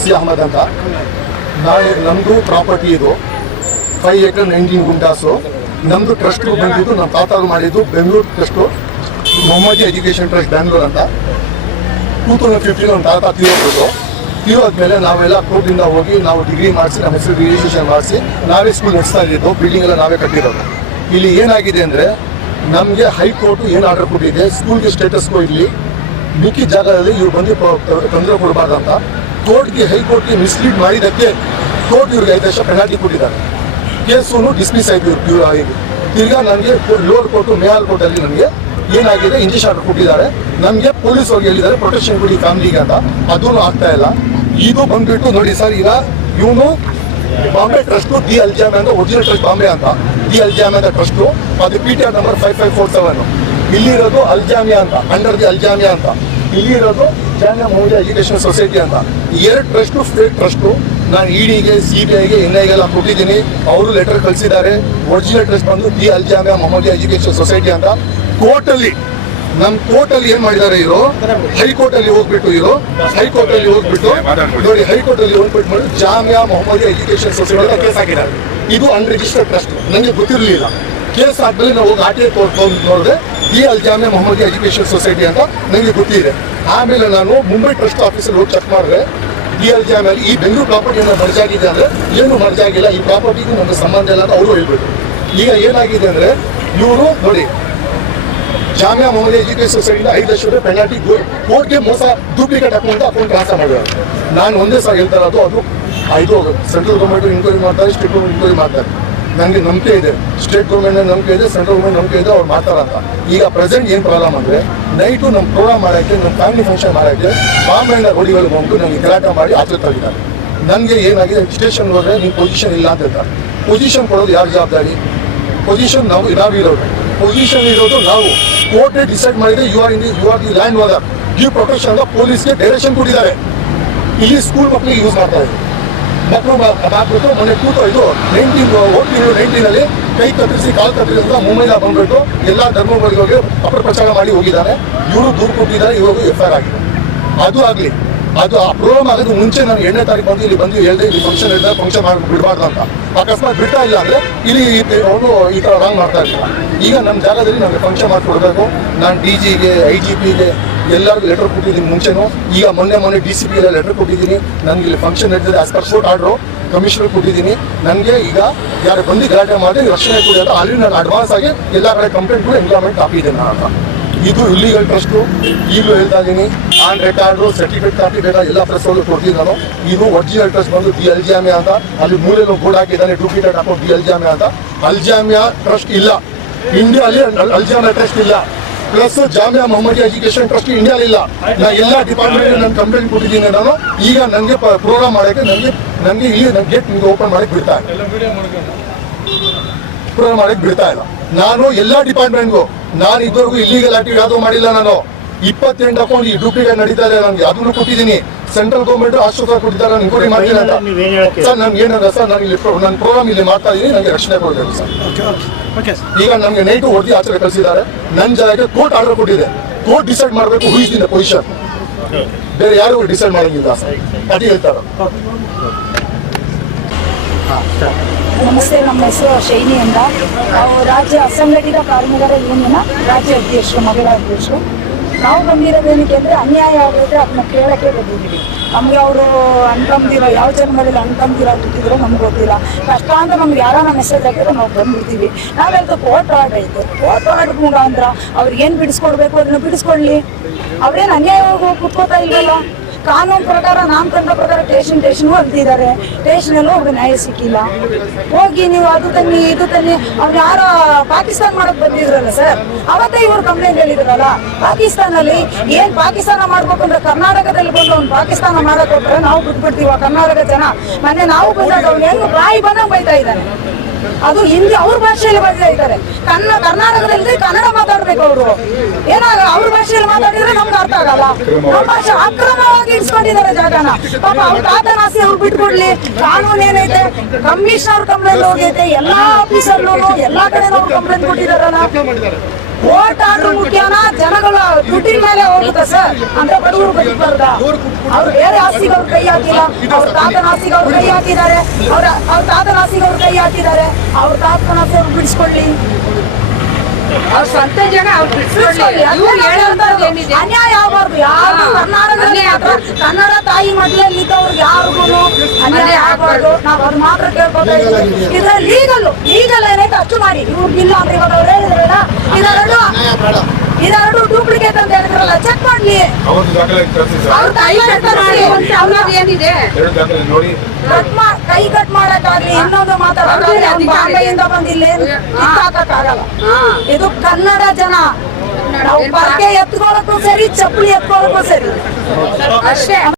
ಮಸಿ ಅಹಮದ್ ಅಂತ. ನಾಳೆ ನಮ್ಮದು ಪ್ರಾಪರ್ಟಿ ಇದು. ಫೈವ್ ಏಕರ್ ನೈನ್ಟೀನ್ ಗುಂಟಾಸು ನಮ್ಮದು ಟ್ರಸ್ಟ್ ಬಂದಿದ್ದು ನಮ್ಮ ತಾತರು ಮಾಡಿದ್ದು Bengaluru trust Mohammadi education trust Bangalore ಅಂತ. ಟೂ ತೌಸಂಡ್ ಫಿಫ್ಟೀನ್ ನಮ್ಮ ತಾತ ತೀರೋದ್ರು ತೀರೋದ್ಮೇಲೆ ನಾವೆಲ್ಲ ಕೋರ್ಟಿಂದ ಹೋಗಿ ನಾವು ಡಿಗ್ರಿ ಮಾಡಿಸಿ, ನಮ್ಮ ಹೆಸರು ರಿಜಿಸ್ಟ್ರೇಷನ್ ಮಾಡಿಸಿ, ನಾವೇ ಸ್ಕೂಲ್ ನಡೆಸ್ತಾ ಇದ್ದಿದ್ದು ಬಿಲ್ಡಿಂಗ್ ಎಲ್ಲ ನಾವೇ ಕಟ್ಟಿರೋದು. ಇಲ್ಲಿ ಏನಾಗಿದೆ ಅಂದರೆ, ನಮಗೆ ಹೈಕೋರ್ಟ್ ಏನು ಆರ್ಡರ್ ಕೊಟ್ಟಿದೆ ಸ್ಕೂಲ್ಗೆ ಸ್ಟೇಟಸ್ಗೂ ಇಲ್ಲಿ ಮಿಕ್ಕಿ ಜಾಗದಲ್ಲಿ ಇವ್ರು ಬಂದು ತೊಂದರೆ ಕೊಡಬಾರ್ದು ಅಂತ ಕೋರ್ಟ್ಗೆ ಹೈಕೋರ್ಟ್ಗೆ ಮಿಸ್ಲೀಡ್ ಮಾಡಿದ್ದಕ್ಕೆ ಕೋರ್ಟ್ ಇವ್ರಿಗೆ ಐದು ವರ್ಷ ಪೆನಾಲ್ಟಿ ಕೊಟ್ಟಿದ್ದಾರೆ. ಕೇಸು ಡಿಸ್ಮಿಸ್ ಆಯ್ತು ಇವ್ರು ಆಗಿ. ತಿರ್ಗಾ ನನಗೆ ಲೋಡ್ ಕೊಟ್ಟು ಮೇಲ್ ಕೋರ್ಟಲ್ಲಿ ನನಗೆ ಏನಾಗಿದೆ ಇಂಜೆಕ್ಷನ್ ಆರ್ಡರ್ ಕೊಟ್ಟಿದ್ದಾರೆ. ನಮಗೆ ಪೊಲೀಸ್ ಅವ್ರಿಗೆ ಹೇಳಿದ್ದಾರೆ ಪ್ರೊಟೆಕ್ಷನ್ ಕೊಡಿ ಫ್ಯಾಮಿಲಿಗೆ ಅಂತ. ಅದೂ ಆಗ್ತಾ ಇಲ್ಲ. ಇದು ಬಂದ್ಬಿಟ್ಟು ನೋಡಿ ಸರ್, ಈಗ ಇವನು ಬಾಂಬೆ ಟ್ರಸ್ಟು ಡಿ ಅಲ್ಜಾಮ್ ಅಂತ ಒರಿಜಿನಲ್ ಟ್ರಸ್ಟ್ ಬಾಂಬೆ ಅಂತ, ಡಿ ಅಲ್ಜಾಮ್ ಅಂತ ಟ್ರಸ್ಟು ಅದು P T R number five five four seven ಇಲ್ಲಿರೋದು ಅಲ್ಜಾಮಿಯಾ ಅಂತ ಅಂಡರ್ ದಿ ಅಲ್ಜಾಮಿಯಾ ಅಂತ. ಇಲ್ಲಿ ಇರೋದು ಜಾಮಿಯಾ ಮೌಲ್ಯ ಎಜುಕೇಶನ್ ಸೊಸೈಟಿ ಅಂತ. ಎರಡು ಟ್ರಸ್ಟು ಸ್ಟೇಟ್ ಟ್ರಸ್ಟು ನಾನು ಇಡಿಗೆ ಸಿ ಬಿ ಐಗೆ ಎನ್ ಐಗೆಲ್ಲ ಕೊಟ್ಟಿದ್ದೀನಿ. ಅವರು ಲೆಟರ್ ಕಳಿಸಿದ್ದಾರೆ. ಒರಿಜಿನಲ್ ಟ್ರಸ್ಟ್ ಬಂದು ದಿ ಅಲ್ಜಾಮಿಯಾ ಮೌಲ್ಯ ಎಜುಕೇಶನ್ ಸೊಸೈಟಿ ಅಂತ. ಕೋರ್ಟಲ್ಲಿ ನಮ್ಮ ಕೋರ್ಟಲ್ಲಿ ಏನ್ ಮಾಡಿದ್ದಾರೆ ಇವರು? ಹೈಕೋರ್ಟ್ ಅಲ್ಲಿ ಹೋಗ್ಬಿಟ್ಟು ಇವರು. ಹೈಕೋರ್ಟ್ ಅಲ್ಲಿ ಹೋಗ್ಬಿಟ್ಟು, ನೋಡಿ ಹೈಕೋರ್ಟ್ ಅಲ್ಲಿ ಹೋಗ್ಬಿಟ್ಟು ಮಾಡಿ Jamia Mohammadi education society case ಹಾಕಿದ್ದಾರೆ. ಇದು ಅನ್ರಿಜಿಸ್ಟರ್ಡ್ ಟ್ರಸ್ಟ್ ನನಗೆ ಗೊತ್ತಿರಲಿಲ್ಲ. ಕೇಸ್ ಆದ್ಮೇಲೆ ನಾವು ಹೋಗಿ ಆರ್ ಟಿ ಐ ಕೋರ್ಟ್ ನೋಡಿದೆ. ಈ ಅಲ್ಜಾಮೆ ಮೊಹಮ್ಮದಿ ಎಜುಕೇಷನ್ ಸೊಸೈಟಿ ಅಂತ ನನಗೆ ಗೊತ್ತಿದೆ. ಆಮೇಲೆ ನಾನು ಮುಂಬೈ ಟ್ರಸ್ಟ್ ಆಫೀಸಲ್ಲಿ ಹೋಗಿ ಚೆಕ್ ಮಾಡಿದ್ರೆ ಈ ಅಲ್ ಜಾಮಿಯಲ್ಲಿ ಈ ಬೆಂಗಳೂರು ಪ್ರಾಪರ್ಟಿಯನ್ನು ಮರ್ಜ್ ಆಗಿದೆ ಅಂದರೆ ಏನು ಮರ್ಜಾಗಿಲ್ಲ ಈ ಪ್ರಾಪರ್ಟಿಗೂ ನನ್ನ ಸಂಬಂಧ ಇಲ್ಲ ಅಂತ ಅವರು ಹೇಳ್ಬಿಟ್ಟು ಈಗ ಏನಾಗಿದೆ ಅಂದರೆ ಇವರು ನೋಡಿ, ಜಾಮಿಯಾ ಮೊಹಮ್ಮದಿ ಎಜುಕೇಶನ್ ಸೊಸೈಟಿಯಿಂದ ಐದು ಲಕ್ಷ ರೂಪಾಯಿ ಪೆನಾಲ್ಟಿ ಕೋರ್ಟ್ಗೆ ಮೋಸ ಡೂಪ್ಲಿಕೇಟ್ ಹಾಕೊಂಡು ಅಕೌಂಟ್ ಟ್ರಾನ್ಸ್ಫರ್ ಮಾಡಿದ್ದಾರೆ. ನಾನು ಒಂದೇ ಸಲ ಹೇಳ್ತಾ ಇರೋದು, ಅದು ಇದು ಸೆಂಟ್ರಲ್ ಗೌರ್ಮೆಂಟ್ ಇನ್ಕ್ವೈರಿ ಮಾಡ್ತಾರೆ ಸ್ಟೇಟ್ ಗೌರ್ಮೆಂಟ್ ಇನ್ಕ್ವೈರಿ ಮಾಡ್ತಾರೆ. ನನಗೆ ನಂಬಿಕೆ ಇದೆ. ಸ್ಟೇಟ್ ಗೌರ್ಮೆಂಟ್ ನಂಬಿಕೆ ಇದೆ ಸೆಂಟ್ರಲ್ ಗೌರ್ಮೆಂಟ್ ನಂಬಿಕೆ ಇದೆ, ಅವ್ರು ಮಾಡ್ತಾರೆ ಈಗ ಪ್ರೆಸೆಂಟ್ ಏನು ಪ್ರಾಬ್ಲಮ್ ಅಂದರೆ ನೈಟು ನಮ್ಮ ಪ್ರೋಗ್ರಾಮ್ ಮಾಡೋಕ್ಕೆ ನಮ್ಮ ಫ್ಯಾಮಿಲಿ ಫಂಕ್ಷನ್ ಮಾಡೋಕ್ಕೆ, ಬಾಂಬೆಯಿಂದ ರೋಡಿಗಳಿಗೆ ಬಂದು ನನಗೆ ಗಲಾಟ ಮಾಡಿ ಆಚೆ ನನಗೆ ಏನಾಗಿದೆ ಸ್ಟೇಷನ್ ಹೋದ್ರೆ ನಿಮ್ಮ ಪೊಸಿಷನ್ ಇಲ್ಲ ಅಂತ ಹೇಳ್ತಾರೆ. ಪೊಸಿಷನ್ ಕೊಡೋದು ಯಾರು ಜವಾಬ್ದಾರಿ? ಪೊಸಿಷನ್ ನಾವು ಇರೋದು. ಪೊಸಿಷನ್ ಇರೋದು ನಾವು. ಕೋರ್ಟೇ ಡಿಸೈಡ್ ಮಾಡಿದ್ರೆ you are in you are the land ಹೋದ ಗಿವ್ ಪ್ರೊಟೆಕ್ಷನ್ ಪೊಲೀಸ್ಗೆ ಡೈರೆಕ್ಷನ್ ಕೊಟ್ಟಿದ್ದಾರೆ. ಇಲ್ಲಿ ಸ್ಕೂಲ್ ಮಕ್ಕಳಿಗೆ ಯೂಸ್ ಮಾಡ್ತಾರೆ ಮಕ್ಕಳು ಹಾಕ್ಬಿಟ್ಟು ಮೊನ್ನೆ ಕೂತು ಇದು ನೈನ್ಟೀನ್ ಹೋದ ತಿಂಗಳು ನೈನ್ಟೀನಲ್ಲಿ ಕೈ ಕತ್ತರಿಸಿ, ಕಾಲು ಕತ್ತರಿಸಿ ಅಂತ ಮುಂಬೈಲ ಬಂದ್ಬಿಟ್ಟು ಎಲ್ಲ ಧರ್ಮಗಳಿಗೆ ಅಪಪ್ರಚಾರ ಮಾಡಿ ಹೋಗಿದ್ದಾರೆ. ಇವರು ದೂರು ಕೊಟ್ಟಿದ್ದಾರೆ, ಇವಾಗ ಎಫ್ ಆಗಿದೆ. ಅದು ಆಗಲಿ. ಅದು ಆ ಪ್ರೋಗ್ರಾಮ್ ಆಗೋದು ಮುಂಚೆ ನಾನು ಎಂಟನೇ ತಾರೀಕು ಬಂದು ಇಲ್ಲಿ ಬಂದು ಹೇಳಿದೆ, ಇಲ್ಲಿ ಫಂಕ್ಷನ್ ಇದ್ದಾಗ ಫಂಕ್ಷನ್ ಮಾಡಿ ಬಿಡಬಾರ್ದು ಅಂತ. ಅಕಸ್ಮಾತ್ ಬಿಡ್ತಾ ಇಲ್ಲ ಅಂದ್ರೆ ಇಲ್ಲಿ ಅವರು ಈ ಥರ ರಾಂಗ್ ಮಾಡ್ತಾ ಇರ್ತಾರೆ ಈಗ ನಮ್ಮ ಜಾಗದಲ್ಲಿ ನಮಗೆ ಫಂಕ್ಷನ್ ಮಾಡಿಕೊಡ್ಬೇಕು. ನಾನು ಡಿ ಜಿಗೆ ಐ ಜಿ ಪಿಗೆ ಎಲ್ಲರಿಗೂ ಲೆಟರ್ ಕೊಟ್ಟಿದ್ದೀನಿ ಮುಂಚೆನೂ. ಈಗ ಮೊನ್ನೆ ಮೊನ್ನೆ ಡಿ ಸಿ ಪಿ ಎಲ್ಲ ಲೆಟರ್ ಕೊಟ್ಟಿದ್ದೀನಿ. ನನಗೆ ಇಲ್ಲಿ ಫಂಕ್ಷನ್ ನಡೆದಿದೆ. As per court order commissioner ಕೊಟ್ಟಿದ್ದೀನಿ. ನನಗೆ ಈಗ ಯಾರು ಬಂದು ಗಲಾಟೆ ಮಾಡಿ ರಕ್ಷಣೆ ಕೊಡಿ ಅಂತ ಆಲ್ರೆಡಿ ನಾನು ಅಡ್ವಾನ್ಸ್ ಆಗಿ ಎಲ್ಲ ಕಡೆ ಕಂಪ್ಲೇಂಟ್ ಕೂಡ ಎಂಪ್ಲಾಯ್ಮೆಂಟ್ ಕಾಪಿ ಇದೆ ಹತ್ರ ಇದು ಇಲ್ಲಿಗಲ್ ಟ್ರಸ್ಟು ಈಗಲೂ ಹೇಳ್ತಾ ಇದ್ದೀನಿ ಆನ್ ರೆಕಾರ್ಡು ಸರ್ಟಿಫಿಕೇಟ್ ಕಾಪಿ ಎಲ್ಲ ಪ್ರೆಸ್ ಅಲ್ಲೂ ಕೊಡ್ತೀನಿ ನಾನು. ಇದು ಒರಿಜಿನಲ್ ಟ್ರಸ್ಟ್ ಬಂದು ಡಿ ಅಲ್ಜಾಮಿಯಾ ಅಂತ. ಅಲ್ಲಿ ಮೂಲೆಯಲ್ಲಿ ಬೋರ್ಡ್ ಹಾಕಿದ್ದಾನೆ ಡೂಪ್ಲಿಕೇಟ್ ಹಾಕೊಂಡು ಡಿ ಅಲ್ಜಾಮಿಯಾ ಅಂತ. ಅಲ್ಜಾಮಿಯಾ ಟ್ರಸ್ಟ್ ಇಲ್ಲ. ಇಂಡಿಯಾಲಿ ಅಲ್ಜಾಮಿಯಾ ಟ್ರಸ್ಟ್ ಇಲ್ಲ. Plus Jamia Mohammadi education trust India ಇಲ್ಲ. ನಾ ಎಲ್ಲ ಡಿಪಾರ್ಟ್ಮೆಂಟ್ ನಾನು ಕಂಪ್ಲೇಂಟ್ ಕೊಟ್ಟಿದ್ದೀನಿ ನಾನು. ಈಗ ನನಗೆ ಪ್ರೋಗ್ರಾಮ್ ಮಾಡೋಕ್ಕೆ ನನಗೆ ನನಗೆ ಇಲ್ಲಿ ನನ್ನ ಗೇಟ್ ನಿಮಗೆ ಓಪನ್ ಮಾಡಕ್ಕೆ ಬಿಡ್ತಾ ಇಲ್ಲ. ಪ್ರೋಗ್ರಾಮ್ ಮಾಡಕ್ಕೆ ಬಿಡ್ತಾ ಇಲ್ಲ. ನಾನು ಎಲ್ಲ ಡಿಪಾರ್ಟ್ಮೆಂಟ್ಗೂ ನಾನು ಇದುವರೆಗೂ ಇಲ್ಲಿಗಲ್ ಆಕ್ಟಿವ್ ಯಾವುದೂ ಮಾಡಿಲ್ಲ ನಾನು. ಇಪ್ಪತ್ತೆಂಟು ಅಕೌಂಟ್ ಈ ಡೂಪ್ಲಿಕೇಟ್ ನಡೀತಾ ಇದೆ ನನಗೆ ಅದನ್ನು ಕೊಟ್ಟಿದ್ದೀನಿ. ಸೆಂಟ್ರಲ್ ಗೌರ್ಮೆಂಟ್ ಆಶ್ವಾಸ ಕೊಟ್ಟಿದ್ದಾರೆ ನಾನು ಇನ್ಕ್ವೈರಿ ಮಾಡಿಲ್ಲ ಅಂತ ಸರ್ ನನ್ಗೆ ಏನಂದ್ರೆ ಸರ್ ನಾನು ಇಲ್ಲಿ ನನ್ನ ಪ್ರೋಗ್ರಾಮ್ ಇಲ್ಲಿ ಮಾಡ್ತಾ ಇದ್ದೀನಿ ನನಗೆ ರಕ್ಷಣೆ ಕೊಡಬೇಕು ಸರ್. ಓಕೆ ಈಗ ನಮಗೆ ನೈಟು ಹೊಡೆದು ಆಚರಣೆ ಕಳಿಸಿದ್ದಾರೆ. ನನ್ನ ಜಾಗಕ್ಕೆ ಕೋರ್ಟ್ ಆರ್ಡರ್ ಕೊಟ್ಟಿದೆ. ಕೋರ್ಟ್ ಡಿಸೈಡ್ ಮಾಡಬೇಕು who is in the position ಬೇರೆ ಯಾರು ಡಿಸೈಡ್ ಮಾಡಂಗಿಲ್ಲ ಸರ್. ಅದೇ ಹೇಳ್ತಾರೆ ನಮಸ್ತೆ, ನಮ್ಮ ಹೆಸರು ಶೈನಿ ಅಂತ. ನಾವು ರಾಜ್ಯ ಅಸಂಘಟಿತ ಕಾರ್ಮಿಕರ ಯೂನಿಯನ್ ರಾಜ್ಯ ಅಧ್ಯಕ್ಷರು, ಮಹಿಳಾ ಅಧ್ಯಕ್ಷರು. ನಾವು ಬಂದಿರೋದೇನಕ್ಕೆ ಅಂದರೆ ಅನ್ಯಾಯ ಆಗಿದ್ರೆ ಅದನ್ನ ಕೇಳೋಕ್ಕೆ ಬಂದಿದ್ದೀವಿ. ನಮಗೆ ಅವರು ಅನ್ಕಂಬ್ದಿರೋ, ಯಾವ ಜನ್ಮದಲ್ಲಿ ಅನ್ಕಂಬ್ದಿರೋ ಬಿಟ್ಟಿದ್ರು ನಮ್ಗೆ ಗೊತ್ತಿಲ್ಲ. ಕಷ್ಟ ಅಂತ ನಮ್ಗೆ ಯಾರಾನ ಮೆಸೇಜ್ ಹಾಕಿದ್ರೆ ನಾವು ಬಂದ್ಬಿಡ್ತೀವಿ ನಾವೆಲ್ಲ ಕೋರ್ಟ್ ಆರ್ಡರ್ ಐತೆ. ಕೋರ್ಟ್ ಆರ್ಡರ್ ಮುಖಾಂತರ ಅವ್ರಿಗೆ ಏನು ಬಿಡಿಸ್ಕೊಡ್ಬೇಕು, ಅದನ್ನ ಬಿಡಿಸ್ಕೊಳ್ಳಿ. ಅವ್ರೇನು ಅನ್ಯಾಯವಾಗಿ ಕುತ್ಕೋತಾ ಇಲ್ವಲ್ಲ? ಕಾನೂನು ಪ್ರಕಾರ ನಾಮಕಂಡ ಪ್ರಕಾರ ಟೇಷನ್ ಟೇಷನ್ ಅಂತಿದ್ದಾರೆ ಟೇಷನಲ್ಲೂ ಅವ್ರಿಗೆ ನ್ಯಾಯ ಸಿಕ್ಕಿಲ್ಲ. ಹೋಗಿ ನೀವು ಅದು ತನ್ನಿ, ಇದು ತನ್ನಿ, ಅವ್ರು ಯಾರೋ ಪಾಕಿಸ್ತಾನ ಮಾಡಕ್ ಬಂದಿದ್ರಲ್ಲ ಸರ್? ಅವತ್ತೇ ಇವರು ಕಂಪ್ಲೇಂಟ್ ಹೇಳಿದ್ರಲ್ಲ. ಪಾಕಿಸ್ತಾನಲ್ಲಿ ಏನ್ ಪಾಕಿಸ್ತಾನ ಮಾಡ್ಬೇಕು ಅಂದ್ರೆ ಕರ್ನಾಟಕದಲ್ಲಿ ಬಂದು ಅವ್ನು ಪಾಕಿಸ್ತಾನ ಮಾಡಕ್ ಹೋಗ್ತಾರೆ ನಾವು ಬಿಟ್ಬಿಡ್ತೀವ ಕರ್ನಾಟಕ ಜನ? ಮನೆ ನಾವು ಬಂದಾಗ ಅವ್ನು ಹೆಂಗ್ ಬಾಯಿ ಬಂದಂಗ್ ಬೈತಾ ಇದ್ದಾನೆ ಅದು ಹಿಂದಿ, ಅವ್ರ ಭಾಷೆಯಲ್ಲಿ ಬೈತಾ ಇದ್ದಾರೆ. ಕನ್ನ ಕರ್ನಾಟಕದಲ್ಲಿ ಕನ್ನಡ ಮಾತಾಡ್ಬೇಕು ಅವರು. ಏನಾಗ ಅವ್ರ ಭಾಷೆಯಲ್ಲಿ ಮಾತಾಡಿದ್ರೆ ಅರ್ಥ ಆಗಲ್ಲ. ಭಾಷೆ ಅಕ್ರಮವಾಗಿ ಇಡ್ಸ್ಕೊಂಡಿದ್ದಾರೆ ಜಾಗನ. ಪಾಪ ಅವ್ರ ತಾತನ ಆಸೆ ಅವ್ರು ಬಿಟ್ಕೊಡ್ಲಿ ಕಾನೂನು ಏನೈತೆ? ಕಮಿಷನರ್ ಕಂಪ್ಲೇಂಟ್ ಹೋಗೈತೆ. ಎಲ್ಲಾ ಆಫೀಸಲ್ಲೂ ಎಲ್ಲಾ ಕಡೆ ಅವ್ರು ಕಂಪ್ಲೇಂಟ್ ಕೊಟ್ಟಿದಾರಲ್ಲ ಓಟ್ ಆದ್ರೂ ಮುಖ್ಯನ? ಜನಗಳ ದುಡ್ಡಿನ ಮೇಲೆ ಹೋಗುತ್ತೆ ಸರ್? ಅಂದ್ರೆ ಬಡವರು ಬದುಕಬಾರ್ದ? ಅವ್ರು ಬೇರೆ ಆಸ್ತಿಗೆ ಅವ್ರು ಕೈ ಹಾಕಿಲ್ಲ. ಅವ್ರ ತಾತನ ಆಸ್ತಿಗೆ ಅವ್ರು ಕೈ ಹಾಕಿದ್ದಾರೆ. ಅವ್ರ ಅವ್ರ ತಾತನ ಆಸ್ತಿಗೆ ಅವ್ರು ಕೈ ಹಾಕಿದ್ದಾರೆ. ಅವ್ರ ತಾತನ ಆಸ್ತಿ ಅವ್ರು ಬಿಡಿಸ್ಕೊಳ್ಳಿ. ಅವ್ರ ಸ್ವಂತ ಜನ ಅವ್ರು ಬಿಡಿಸ್ಕೊಳ್ಳಿ ಬಿಡಿಸ್ಕೊಳ್ಳಿ. ಇವ್ರು ಹೇಳೋಂಥದ್ದು ಏನಿದೆ? ಅನ್ಯಾಯ ಆಗಬಾರ್ದು. ಯಾರು. ಕರ್ನಾಟಕದಲ್ಲಿ ಕನ್ನಡ ತಾಯಿ ಮೊದಲೇ ನಿಂತವ್ರಿಗೆ ಯಾರಿಗೂ ಅನ್ಯಾಯ ಆಗ್ಬಾರ್ದು. ನಾವು ಅದು ಮಾತ್ರ ಕೇಳ್ಕೊತಾ ಇದ್ದೀವಿ. ಇದ್ರ ಲೀಗಲ್ ಲೀಗಲ್ ಏನೈತೆ ಅಷ್ಟು ಮಾಡಿ. ಇವ್ರಿಗೆ ಇಲ್ಲ ಅಂದ್ರೆ ಇವಾಗ ಅವ್ರು ಹೇಳಿದ್ರಲ್ಲ ಇದೆರಡು ಇದೆರಡು ಡೂಪ್ಲಿಕೇಟ್ ಅಂತ ಹೇಳಿದ್ರಲ್ಲ ಚೆಕ್ ಮಾಡ್ಲಿ. ಅವತ್ತು ದಾಖಲೆ ಕಳಿಸಿ ಸರ್ ಅವ್ರ ಕೈ ಅಂತ ಅವ್ರದ್ದು ಏನಿದೆ? ಎರಡು ದಾಖಲೆ ನೋಡಿ. ಕಟ್ ಮಾ ಕೈ ಕಟ್ ಮಾಡಕ್ಕಾಗ್ಲಿ ಇನ್ನೊಂದು ಮಾತಾಡೋದಾಗ್ಲಿ ಬಾಂಬೆಯಿಂದ ಬಂದಿಲ್ಲ ಇದು ಕನ್ನಡ ಜನ. ನಾವು ಪರ್ಕೆ ಎತ್ಕೊಳಕ್ಕೂ ಸರಿ ಚಪ್ಪಲಿ ಎತ್ಕೊಳಕ್ಕೂ ಸರಿ. ಅಷ್ಟೇ.